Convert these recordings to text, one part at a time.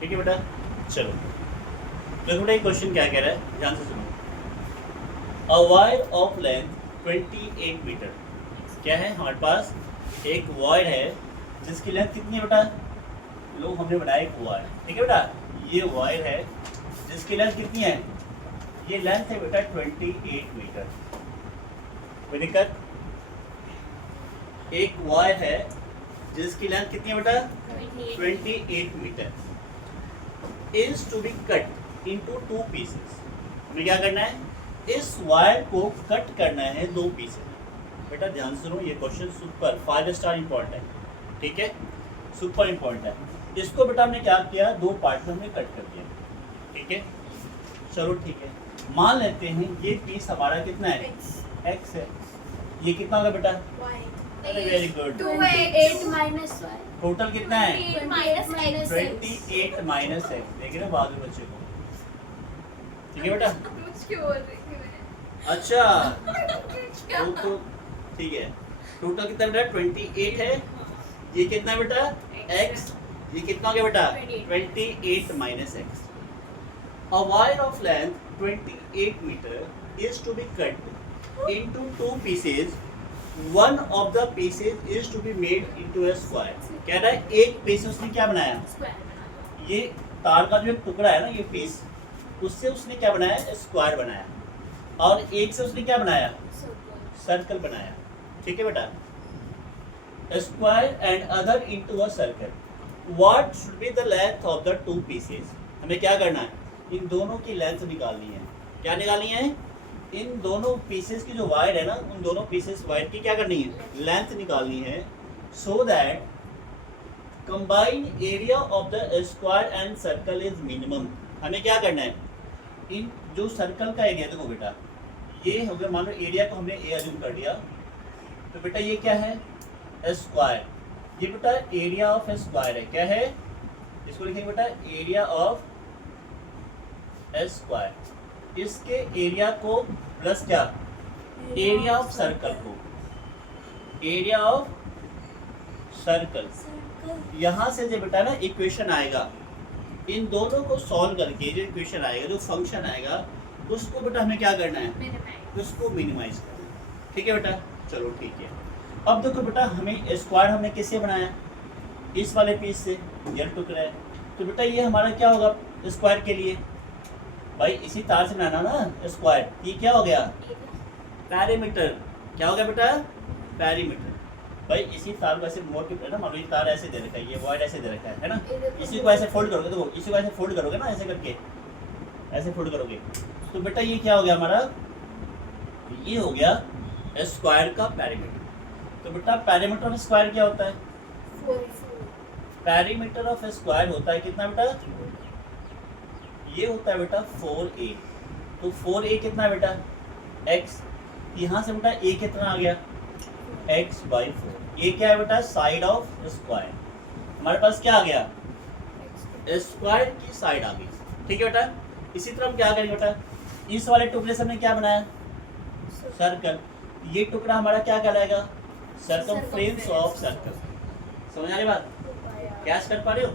ठीक है बेटा। चलो देखो बेटा, ये क्वेश्चन क्या कह रहा है, ध्यान से सुनो। A wire of length 28 metre. क्या है हमारे पास, एक वायर है जिसकी लेंथ कितनी है बेटा, लो हमने बनाया एक वायर, ठीक है बेटा। ये वायर है जिसकी लेंथ कितनी है, ये लेंथ है बेटा 28 मीटर। कोई दिक्कत? एक वायर है जिसकी लेंथ कितनी है बेटा 28 metre, is to be cut into 2 pieces. हमें क्या करना है, इस वायर को कट करना है 2 पीसेस में। बेटा ध्यान सुनो, ये क्वेश्चन सुपर 5 स्टार इम्पोर्टेंट है, ठीक है, सुपर इम्पोर्टेंट है। इसको बेटा हमने क्या किया, 2 पार्ट में हमने कट कर दिया, ठीक है। चलो ठीक है, मान लेते हैं ये पीस हमारा कितना है, एक्स है। ये कितना होगा बेटा, वेरी गुड। 28 माइनस टोटल कितना है 28 माइनस 28 माइनस एक्स। देखे ना बाद में बच्चे को, ठीक है बेटा। अच्छा तो ठीक है, टोटल कितना बेटा 28 है। ये कितना है बेटा x, ये कितना हो गया बेटा 28 minus x. A wire of length 28 meter is to be cut into 2 pieces. One of the pieces is to be made into a square. कह रहा है एक पीस उसने क्या बनाया, ये तार का जो एक टुकड़ा है ना, ये पीस, उससे उसने क्या बनाया, स्क्वायर बनाया। और एक से उसने क्या बनाया, सर्कल बनाया, ठीक है बेटा। Square and other into a circle. What should be the length of the 2 pieces. हमें क्या करना है, इन दोनों की लेंथ निकालनी है। क्या निकालनी है, इन दोनों पीसेस की जो वायर है ना, उन दोनों पीसेस वायर की क्या करनी है, लेंथ निकालनी है। So that combined area of the square and circle is minimum. हमें क्या करना है, इन जो सर्कल का एरिया, देखो बेटा ये हो गया, मान लो एरिया को हमने ए अज्यूम कर लिया, तो बेटा ये क्या है, स्क्वायर। ये बेटा एरिया ऑफ स्क्वायर है, क्या है, इसको लिखेंगे बेटा एरिया ऑफ स्क्वायर। इसके एरिया को प्लस क्या, एरिया ऑफ सर्कल को, एरिया ऑफ सर्कल। यहाँ से जो बेटा ना इक्वेशन आएगा, इन दोनों को सॉल्व करके जो इक्वेशन आएगा, जो फंक्शन आएगा, उसको बेटा हमें क्या करना है, उसको मिनिमाइज करना है, ठीक है बेटा। चलो ठीक है, अब देखो बेटा हमें स्क्वायर हमने किससे बनाया, इस वाले पीस से, ये टुकड़ा है। तो बेटा ये हमारा क्या होगा स्क्वायर के लिए, भाई इसी तार से बनाना ना स्क्वायर। ये क्या हो गया, पैरीमीटर। क्या हो गया बेटा, पैरीमीटर। भाई इसी तार को ऐसे मोड़ के ना, मान लो ये तार ऐसे दे रखा है, ये वायर ऐसे दे रखा है ना, इसी को ऐसे फोल्ड करोगे, देखो इसी को ऐसे फोल्ड करोगे ना, ऐसे करके ऐसे फोल्ड करोगे, तो बेटा ये क्या हो गया हमारा, ये हो गया स्क्वायर का पैरीमीटर। तो बेटा पैरीमीटर ऑफ स्क्वायर क्या होता है, पैरीमीटर ऑफ स्क्वायर होता है कितना बेटा, ये होता है बेटा 4a। तो 4a कितना है बेटा, x। यहाँ से बेटा a कितना आ गया, x/4। ये क्या है बेटा, साइड ऑफ स्क्वायर। हमारे पास क्या आ गया, स्क्वायर की साइड आ गई, ठीक है बेटा। इसी तरह हम क्या करेंगे बेटा, इस वाले टुकड़े से हमने क्या बनाया, सर्कल। ये टुकड़ा हमारा क्या कहलाएगा, सर्कमफ्रेंस ऑफ सर्कल। समझ आ रही बात, कैच कर पा रहे हो।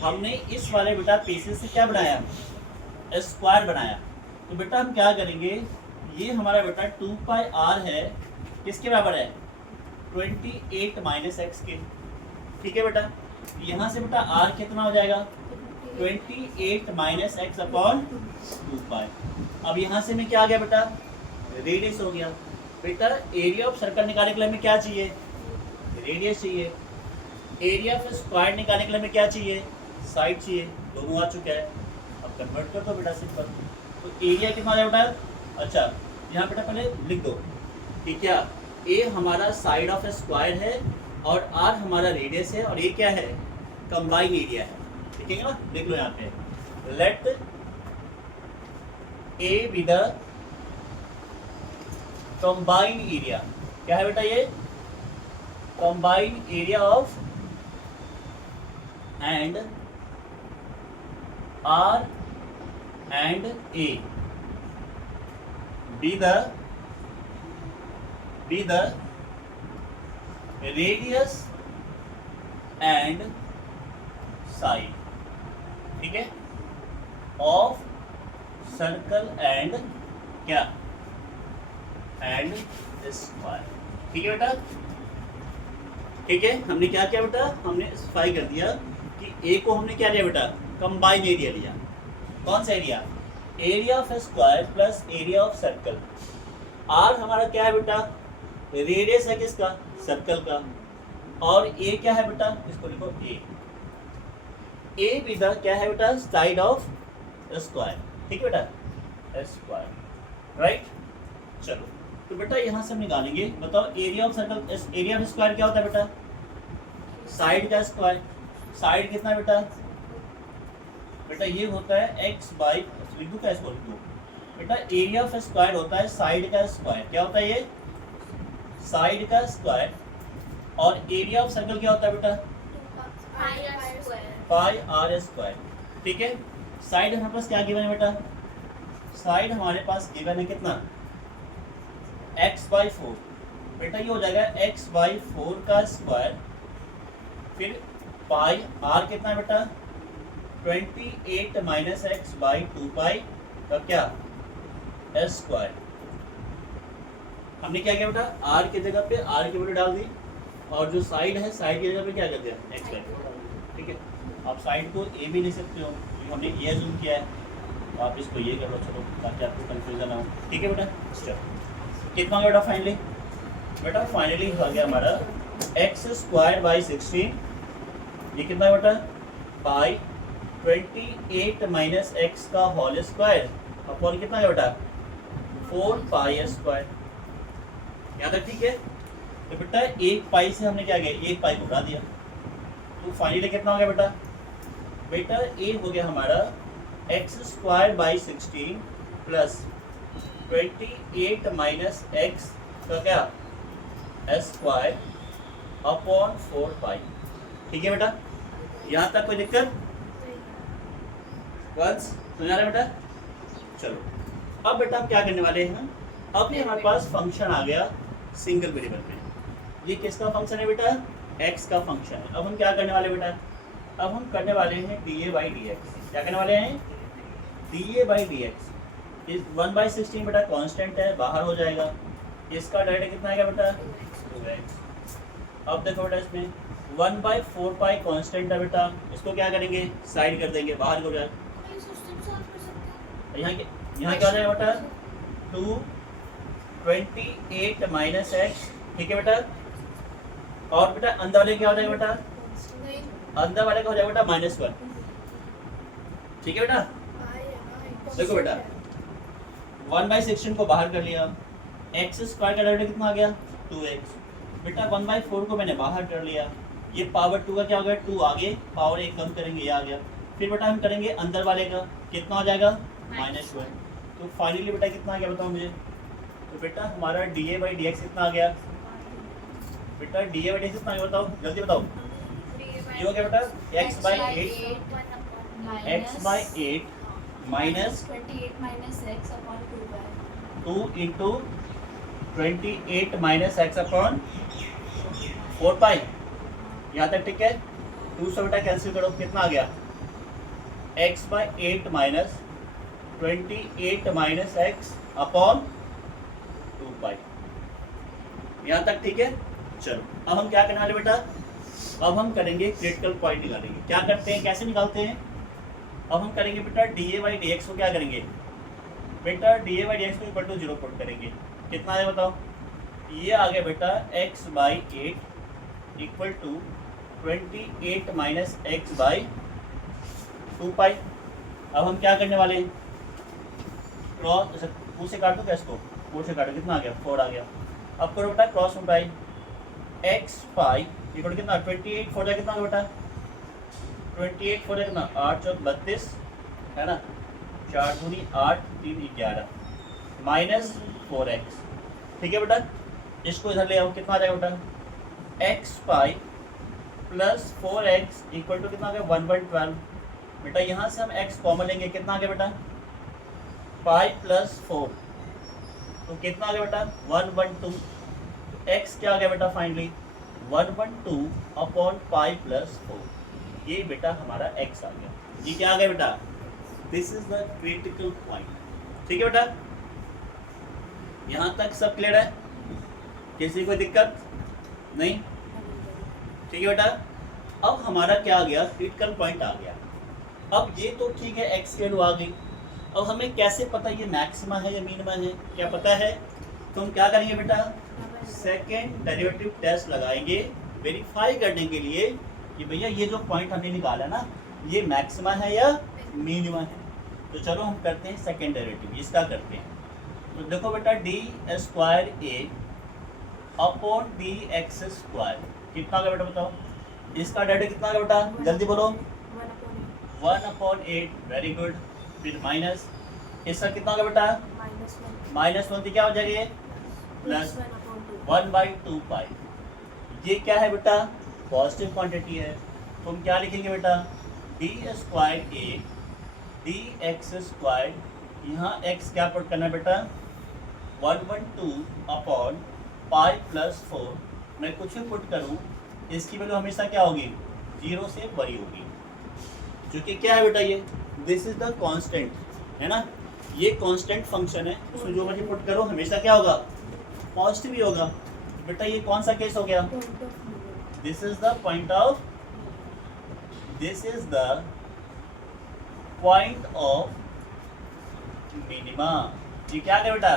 हमने इस वाले बेटा पीसेस से क्या बनाया, स्क्वायर बनाया। तो बेटा हम क्या करेंगे, ये हमारा बेटा 2πr है, किसके बराबर है, 28 माइनस एक्स के, ठीक है बेटा। यहाँ से बेटा r कितना हो जाएगा, 28 माइनस एक्स अपॉन 2π। अब यहाँ से में क्या आ गया बेटा, रेडियस हो गया। बेटा एरिया ऑफ सर्कल निकालने के लिए हमें क्या चाहिए, रेडियस चाहिए। एरिया ऑफ स्क्वायर निकालने के लिए हमें क्या चाहिए, साइड चाहिए। दोनों आ चुका है, अब कन्वर्ट कर दो बेटा सिंपल। तो एरिया कितना आ जाएगा बेटा, अच्छा यहाँ बेटा पहले लिख दो, ठीक है। ए हमारा साइड ऑफ स्क्वायर है और आर हमारा रेडियस है, और ये क्या है, कंबाइन एरिया है, ठीक है ना। देख लो यहाँ पे, let A be the combine area. क्या है बेटा, ये combine area of and R and A be the radius and side, ठीक है, ऑफ सर्कल एंड क्या एंड स्क्वायर। ठीक है बेटा, ठीक है। हमने क्या किया बेटा, हमने स्पेसिफाई कर दिया कि ए को हमने क्या लिया बेटा, कंबाइन एरिया लिया। कौन सा area, area of square plus area of circle. R हमारा क्या है बेटा, रेडियस है किसका, सर्कल का, और ए क्या है बेटा, इसको लिखो ए भी क्या है बेटा, साइड ऑफ स्क्वायर। ठीक है बेटा, स्क्वायर, राइट। चलो तो बेटा यहाँ से हम निकालेंगे, बताओ area of circle, area of square क्या होता है बेटा, साइड का स्क्वायर। साइड कितना है बेटा, बेटा ये होता है एक्स बाई, लिख दूँ क्या इसको, लिख दूँ बेटा, एरिया ऑफ स्क्वायर होता है साइड का स्क्वायर। क्या होता है ये, साइड का स्क्वायर। और एरिया ऑफ सर्कल क्या होता है बेटा, पाई आर स्क्वायर। ठीक है, साइड हमारे पास क्या गिवन है बेटा, साइड हमारे पास गिवन है कितना, x बाई 4। बेटा ये हो जाएगा x बाई 4 का स्क्वायर, फिर पाई r कितना है बेटा, 28 माइनस एक्स बाई 2 पाई का क्या स्क्वायर। हमने क्या किया बेटा, r की जगह पे r की वैल्यू डाल दी, और जो साइड है साइड की जगह पे क्या कर दिया, x बाई 4। ठीक है, आप साइड को a भी ले सकते हो, हमने ये जूम किया है, तो आप इसको ये कर लो, चलो ताकि आपको कंफ्यूजन ना हो। ठीक है बेटा, चलो कितना बेटा फाइनली, बेटा फाइनली हो गया हमारा एक्स स्क्वायर बाई 16, ये कितना बेटा, बाई 28 माइनस एक्स का होल स्क्वायर अपॉन कितना है बेटा, 4 पाई स्क्वायर। यहाँ तक ठीक है। तो बेटा एक पाई से हमने क्या किया, एक पाई को हटा दिया, तो फाइनली कितना हो गया बेटा, बेटा ए हो गया हमारा x square by 16 plus 28 minus x का क्या स्क्वायर अपॉन 4 पाई। ठीक है बेटा, यहाँ तक कोई दिक्कत, बस समझा रहे बेटा। चलो अब बेटा हम क्या करने वाले हैं, अब ये हमारे पास फंक्शन आ गया सिंगल वेरिएबल में। ये किसका फंक्शन है बेटा, x का फंक्शन है। अब हम क्या करने वाले बेटा, अब हम करने वाले हैं D A by d x. क्या करने वाले हैं, D A by d x. इस 1/16 बेटा कांस्टेंट है, बाहर हो जाएगा, इसका डायरेक्ट कितना आएगा बेटा, 2x। अब देखो बेटा इसमें 1/4 पाई कांस्टेंट है बेटा, इसको क्या करेंगे, साइड कर देंगे, बाहर हो जाए। यहाँ क्या हो जाएगा बेटा, 228 माइनस एक्स। ठीक है बेटा, और बेटा अंदर वाले क्या हो जाएगा बेटा, अंदर वाले का हो जाएगा बेटा -1। ठीक है बेटा, देखो बेटा 1/16 को बाहर कर लिया, एक्स स्क्वायर का डायरेक्ट कितना आ गया, 2x। बेटा 1/4 को मैंने बाहर कर लिया, ये पावर 2 का क्या हो गया, 2 आगे, पावर 1 कम करेंगे, ये आ गया। फिर बेटा हम करेंगे अंदर वाले का, कितना हो जाएगा, -1। तो फाइनली बेटा कितना आ गया बताओ मुझे, तो बेटा हमारा D A by d x कितना आ गया, बेटा d A by d x कितना आ गया बताओ, जल्दी बताओ। ये हो गया बेटा x by 8 minus 2 into 28 minus x upon 4 पाई। यहाँ तक ठीक है, 2 से बेटा कैंसिल करो, कितना आ गया, x by 8 minus 28 minus x upon 2 पाई। यहाँ तक ठीक है। चलो अब हम क्या करने वाले बेटा, अब हम करेंगे क्रिटिकल पॉइंट निकालेंगे। क्या करते हैं, कैसे निकालते हैं, अब हम करेंगे बेटा d A by d x को क्या करेंगे, बेटा d A by d x को इक्वल टू 0 पुट करेंगे। कितना आया बताओ, ये आ गया बेटा x by 8 equal to 28 minus x by 2 pi. अब हम क्या करने वाले हैं, क्रॉस टू से काट दो क्या इसको, 4 से काटो, कितना आ गया, 4 आ गया। अब करो बेटा cross multiply, x pi equal कितना, 28 4 कितना होगा बेटा, 28 4 कितना, 8 चौक 32 है ना, 4 दूनी 8 3 11 माइनस 4x। ठीक है बेटा, इसको इधर ले आओ, कितना आ जाएगा बेटा, x pi plus 4x equal to कितना आ गया, 1/12। बेटा यहाँ से हम x कॉमन लेंगे, कितना आ गया बेटा, पाई प्लस 4, तो कितना आ गया बेटा, 1/12। x क्या आ गया बेटा फाइनली, 1/12 अपॉन पाई प्लस 4। ये बेटा हमारा x आ गया। ये क्या आ गया बेटा, this is the critical point. ठीक है बेटा, यहाँ तक सब क्लियर है, किसी कोई दिक्कत नहीं? ठीक है बेटा, अब हमारा क्या आ गया, क्रिटिकल पॉइंट आ गया। अब ये तो ठीक है, एक्स की वैल्यू आ गई। अब हमें कैसे पता ये मैक्सिमा है या मिनिमा है, क्या पता है? तो हम क्या करेंगे बेटा, सेकेंड डेरिवेटिव टेस्ट लगाएंगे वेरीफाई करने के लिए कि भैया ये जो पॉइंट हमने निकाला ना, ये मैक्सिमा है या मिनिमा है। तो चलो हम करते हैं सेकेंड डेरिवेटिव, इसका करते हैं। तो देखो बेटा, डी स्क्वायर ए अपॉन डी एक्स स्क्वायर कितना होगा बेटा, बताओ इसका डेरिवेटिव कितना होगा बेटा, जल्दी बोलो। 1/8, वेरी गुड। फिर माइनस इसका कितना होगा बेटा, -1 तो क्या हो जाएगा ये, प्लस 1/2 पाई। ये क्या है बेटा, पॉजिटिव क्वांटिटी है, तो हम क्या लिखेंगे बेटा, D square A D x square, यहाँ एक्स क्या पुट करना है बेटा, 1/2 अपॉन पाई प्लस 4। मैं कुछ भी पुट करूँ, इसकी वैल्यू हमेशा क्या होगी, 0 से बड़ी होगी, क्योंकि क्या है बेटा, ये दिस इज द कांस्टेंट है ना, ये कांस्टेंट फंक्शन है, उसमें जो मर्जी पुट करो हमेशा क्या होगा, पॉजिटिव ही होगा। बेटा ये कौन सा केस हो गया, this is the point of, this is the point of minima. ये क्या है बेटा,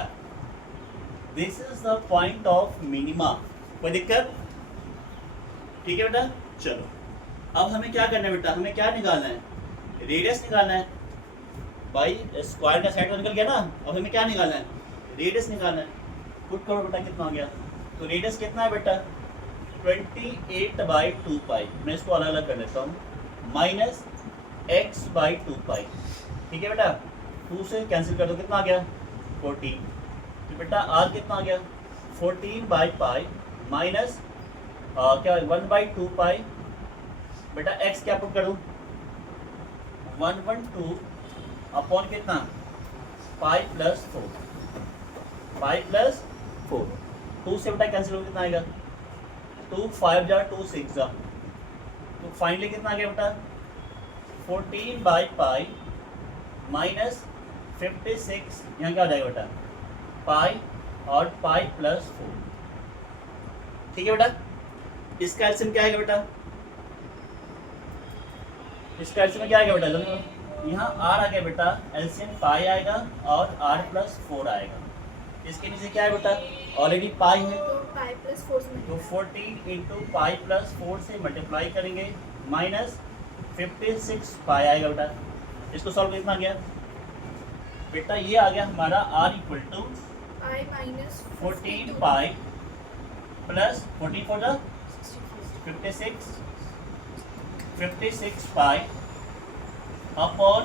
this is the point of minima. कोई दिक्कत? ठीक है बेटा, चलो अब हमें क्या करना है बेटा, हमें क्या निकालना है, रेडियस निकालना है। भाई स्क्वायर का साइड तो निकल गया ना, अब हमें क्या निकालना है, रेडियस निकालना है। पुट करो बेटा कितना हो गया, तो रेडियस कितना है बेटा, 28/2 पाई। मैं इसको अलग अलग कर लेता हूँ, माइनस x/2 पाई। ठीक है बेटा, 2 से कैंसिल कर दो, कितना आ गया 14। तो बेटा r कितना आ गया 14/पाई माइनस क्या 1/2 पाई। बेटा x क्या पुट करूँ, 1/2 अपॉन कितना, पाई प्लस 4, पाई प्लस 4। 2 से बेटा कैंसिल हो, कितना आएगा 2 5 जा 2 6 जा, तो फाइनली कितना आ गया बेटा 14/पाई माइनस 56। यहाँ क्या हो जाएगा बेटा, पाई और पाई प्लस 4। ठीक है बेटा, इसका एलसीएम क्या आएगा बेटा, इसका एलसीएम क्या आएगा बेटा, जल्दी यहाँ r आ गया बेटा, एलसीएम पाई आएगा और r प्लस 4 आएगा। इसके नीचे क्या है बेटा, ऑलरेडी पाई है, तो पाई प्लस 4 से तो 14 इंटू पाई प्लस 4 से मल्टीप्लाई करेंगे, माइनस 56 पाई आएगा बेटा। इसको सॉल्व कितना गया बेटा, ये आ गया हमारा r equal to pi minus 14 pi plus 14 4 जा 56 pi upon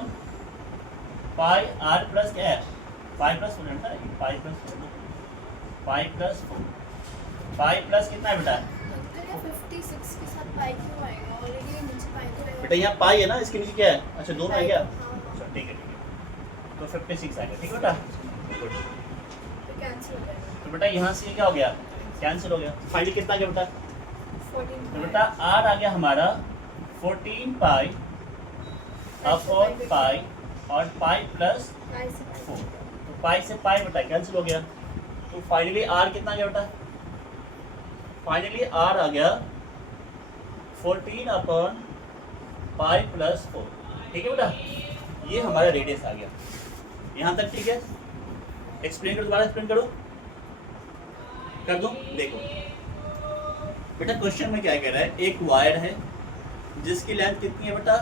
pi R plus क्या है, पाई प्लस 4 है, pi plus 4, pi plus 4, pi plus कितना है बेटा, 56 के साथ पाई क्यों आएगा, ऑलरेडी नीचे पाई तो है बेटा यहाँ पाई है ना, इसके नीचे क्या है, अच्छा दोनों है क्या, हाँ, अच्छा ठीक है, तो 56 आएगा। ठीक है बेटा, गुड। तो कैंसिल हो जाएगा, तो बेटा यहाँ से क्या हो गया, कैंसिल हो गया। फाइनली कितना आ गया बेटा, 14 तो बेटा आर आ गया हमारा 14 पाई अपॉन पाई और पाई प्लस पाई से 4, तो पाई से पाई बेटा कैंसिल हो गया। तो फाइनली आर कितना गया बेटा, फाइनली आर आ गया 14 अपॉन पाई प्लस 4। ठीक है बेटा, ये हमारा रेडियस आ गया। यहाँ तक ठीक है, एक्सप्लेन करो, दोबारा एक्सप्लेन करो, कर दूं। देखो बेटा क्वेश्चन में क्या कह रहा है, एक वायर है जिसकी लेंथ कितनी है बेटा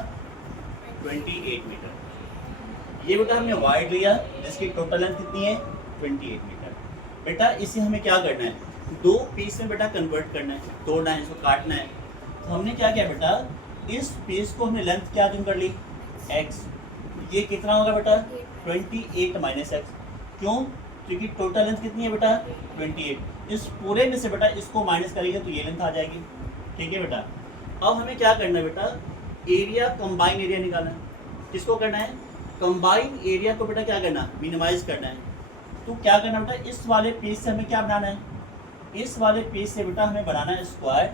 28 मीटर। ये बेटा हमने वायर लिया जिसकी टोटल लेंथ कितनी है 28 मीटर। बेटा इसे हमें क्या करना है, दो पीस में बेटा कन्वर्ट करना है, तोड़ना है, इसको काटना है। तो हमने क्या किया बेटा, इस पीस को हमने लेंथ क्या चुन कर ली x। ये कितना होगा बेटा 28 माइनस एक्स। क्यों, क्योंकि टोटल लेंथ कितनी है बेटा 28। इस पूरे में से बेटा इसको माइनस करेंगे तो ये लेंथ आ जाएगी। ठीक है बेटा, अब हमें क्या करना है बेटा, एरिया कंबाइन एरिया निकालना है। किसको करना है, कंबाइन एरिया को बेटा क्या करना, मिनिमाइज करना है। तो क्या करना है बेटा, इस वाले पेज से हमें क्या बनाना है, इस वाले पेज से बेटा हमें बनाना है स्क्वायर,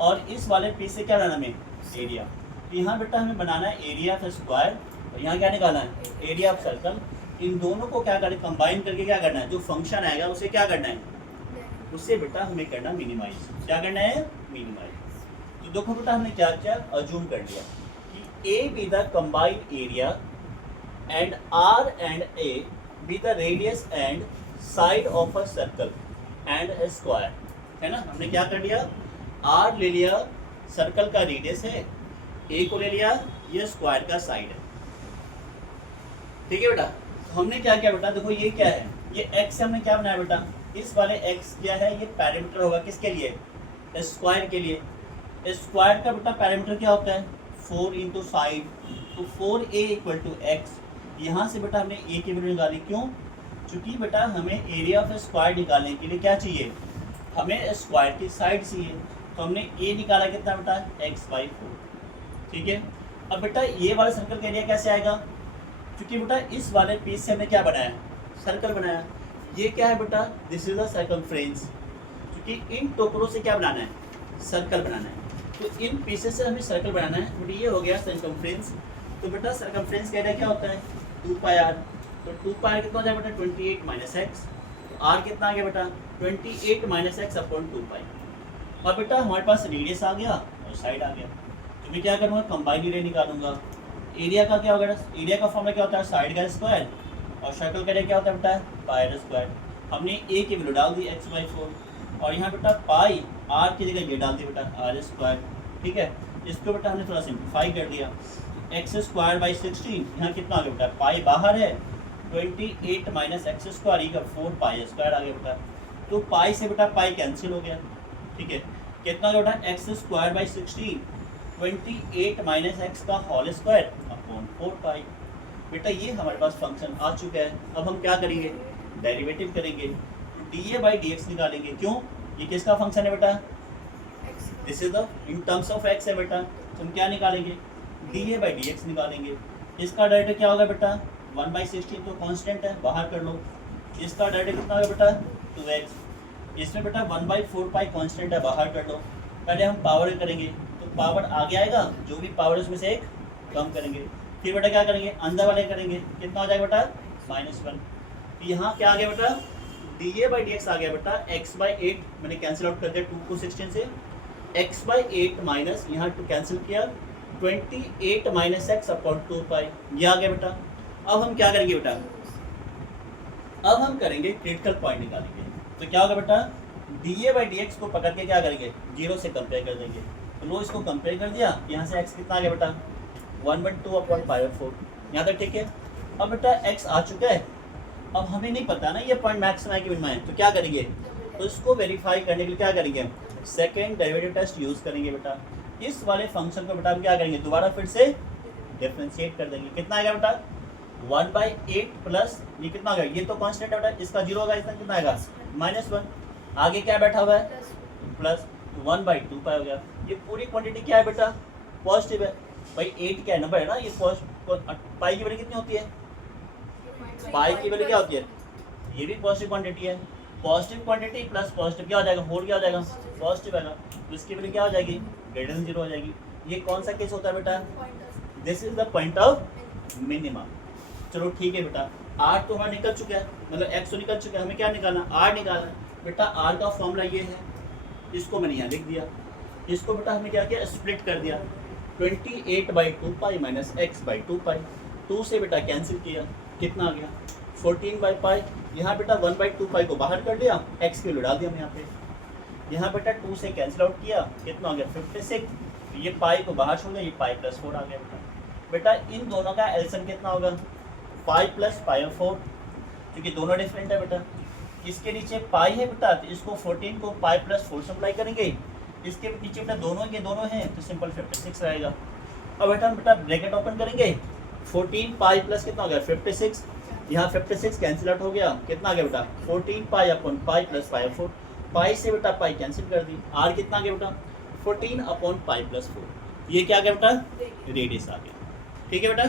और इस वाले पेज से क्या बनाना हमें एरिया। तो यहाँ बेटा हमें बनाना है एरिया ऑफ स्क्वायर और यहाँ क्या निकालना है एरिया ऑफ सर्कल। इन दोनों को क्या करें कंबाइन करके क्या करना है जो फंक्शन आएगा उसे क्या करना है उससे बेटा हमें करना मिनिमाइज। क्या करना है मिनिमाइज। तो देखो बेटा हमने क्या किया अज्यूम कर लिया कि A be the combined area and R and A be the radius and side of a circle and a square, है ना। हमने क्या कर लिया आर ले लिया सर्कल का रेडियस है, ए को ले लिया ये स्क्वायर का साइड है, ठीक है बेटा। तो हमने क्या किया बेटा देखो ये क्या है ये एक्स हमने क्या बनाया बेटा इस वाले एक्स क्या है ये पैरामीटर होगा किसके लिए स्क्वायर के लिए। स्क्वायर का बेटा पैरामीटर क्या होता है 4 इंटू साइड, तो 4a इक्वल टू एक्स। यहाँ से बेटा हमने a की वैल्यू निकाली, क्यों क्योंकि बेटा हमें एरिया ऑफ स्क्वायर निकालने के लिए क्या चाहिए हमें स्क्वायर की साइड चाहिए। तो हमने a निकाला कितना बेटा x/4, ठीक है। अब बेटा ये वाला सर्कल का एरिया कैसे आएगा क्योंकि बेटा इस वाले पीस से हमने क्या बनाया सर्कल बनाया। ये क्या है बेटा दिस इज द सर्कमफ्रेंस, क्योंकि इन टुकड़ों से क्या बनाना है सर्कल बनाना है। तो इन पीसेस से हमें सर्कल बनाना है। बेटा ये हो गया सर्कमफ्रेंस। तो बेटा सर्कमफ्रेंस का एरिया क्या होता है 2πr। तो 2πr कितना हो जाएगा बेटा 28 माइनस एक्स। तो r कितना आ गया बेटा 28 माइनस एक्स अपॉन 2π। और बेटा हमारे पास रेडियस आ गया और साइड आ गया। तो मैं क्या करूँगा कंबाइन एरिया निकालूंगा। एरिया का क्या होगा एरिया का फॉर्मूला क्या होता है साइड का स्क्वायर और सर्कल का एरिया क्या होता है बेटा पाई स्क्वायर। हमने a की वैल्यू डाल दी x/4 और यहाँ बेटा पाई r की जगह ये डाल दी बेटा r स्क्वायर, ठीक है। इसको बेटा हमने थोड़ा सिंप्लीफाई कर दिया x²/16 यहाँ कितना आ गया बेटा पाई बाहर है 28 माइनस एक्स स्क्वायर ये का 4π² आ गया बेटा। तो पाई से बेटा पाई कैंसिल हो गया, ठीक है। कितना आ गया बेटा x²/16 28 माइनस एक्स का होल स्क्वायर अपॉन 4π। बेटा ये हमारे पास फंक्शन आ चुका है। अब हम क्या करेंगे डेरिवेटिव करेंगे dA/dx निकालेंगे। क्यों ये किसका फंक्शन है बेटा this is the in terms of x है बेटा। तो हम क्या निकालेंगे dA/dx निकालेंगे। इसका डायरेक्ट क्या होगा बेटा 1/16 तो कांस्टेंट है बाहर कर लो। इसका डायरेक्ट कितना होगा बेटा 2x। इसमें बेटा 1/4π कांस्टेंट है बाहर कर लो। पहले हम पावर करेंगे तो पावर आगे आएगा जो भी पावर उसमें से एक कम करेंगे। फिर बेटा क्या करेंगे अंदर वाले करेंगे कितना हो जाएगा बेटा -1। तो यहाँ क्या आ गया बेटा dA/dx आ गया बेटा x/8 मैंने कैंसिल आउट कर दिया 2 को 16 से x/8 माइनस यहाँ 2 कैंसिल किया 28 माइनस एक्स अपॉन 2π ये आ गया बेटा। अब हम क्या करेंगे बेटा अब हम करेंगे क्रिटिकल पॉइंट निकालेंगे। तो क्या होगा बेटा dA/dx को पकड़ के क्या करेंगे 0 से कंपेयर कर देंगे। तो लो इसको कंपेयर कर दिया यहाँ से x कितना आ गया बेटा 1/2 अपॉन π/4 यहाँ तक, ठीक है। अब बेटा x आ चुका है। अब हमें नहीं पता ना ये पॉइंट मैक्सिमम है कि मिनिमम है, तो क्या करेंगे तो इसको वेरीफाई करने के लिए क्या करेंगे सेकंड डेरिवेटिव टेस्ट यूज़ करेंगे बेटा। इस वाले फंक्शन को बेटा हम क्या करेंगे दोबारा फिर से डिफरेंशिएट कर देंगे। कितना आएगा बेटा 1/8 प्लस ये कितना आ गया ये तो कांस्टेंट है बेटा इसका 0 होगा इसका कितना आएगा -1। आगे क्या बैठा हुआ है प्लस 1/2π हो गया। ये पूरी क्वांटिटी क्या है बेटा पॉजिटिव है भाई 8 क्या नंबर है ना ये पाई की वैल्यू कितनी होती है पाई की वैल्यू क्या होती है ये भी पॉजिटिव क्वांटिटी है। पॉजिटिव क्वांटिटी प्लस पॉजिटिव क्या हो जाएगा होल क्या हो जाएगा पॉजिटिव आएगा तो इसकी वैल्यू क्या हो जाएगी ग्रेटर देन 0 हो जाएगी। ये कौन सा केस होता है बेटा this is the point of minimum. चलो ठीक है बेटा r तो हमारा निकल चुका है मतलब x तो निकल चुका है। हमें क्या निकालना r निकालना बेटा। r का फॉर्मूला ये है इसको मैंने यहाँ लिख दिया। इसको बेटा हमने क्या किया स्प्लिट कर दिया 28/2π माइनस x/2π 2 से बेटा कैंसिल किया कितना आ गया 14/π। यहाँ बेटा 1/2π को बाहर कर लिया x की वैल्यू डाल दिया हम यहाँ पे। यहाँ बेटा 2 से कैंसिल आउट किया कितना आ गया 56। ये पाई को बाहर छोड़ दिया ये π+4 आ गया बेटा। बेटा इन दोनों का एलसीएम कितना होगा 5 + π/4 क्योंकि दोनों डिफरेंट है बेटा। इसके नीचे पाई है बेटा तो इसको 14 को π+4 से अप्लाई करेंगे। इसके नीचे बेटा दोनों के दोनों हैं तो सिंपल 56 रहेगा। अब बेटा ब्रैकेट ओपन करेंगे 14π प्लस कितना हो गया 56। यहाँ 56 कैंसिल आउट हो गया कितना आ गया बेटा 14π अपॉन π + π/4 पाई से बेटा पाई कैंसिल कर दी। r कितना आ गया बेटा 14 अपॉन π + 4 ये क्या आ गया बेटा रेडियस आ गया, ठीक है बेटा।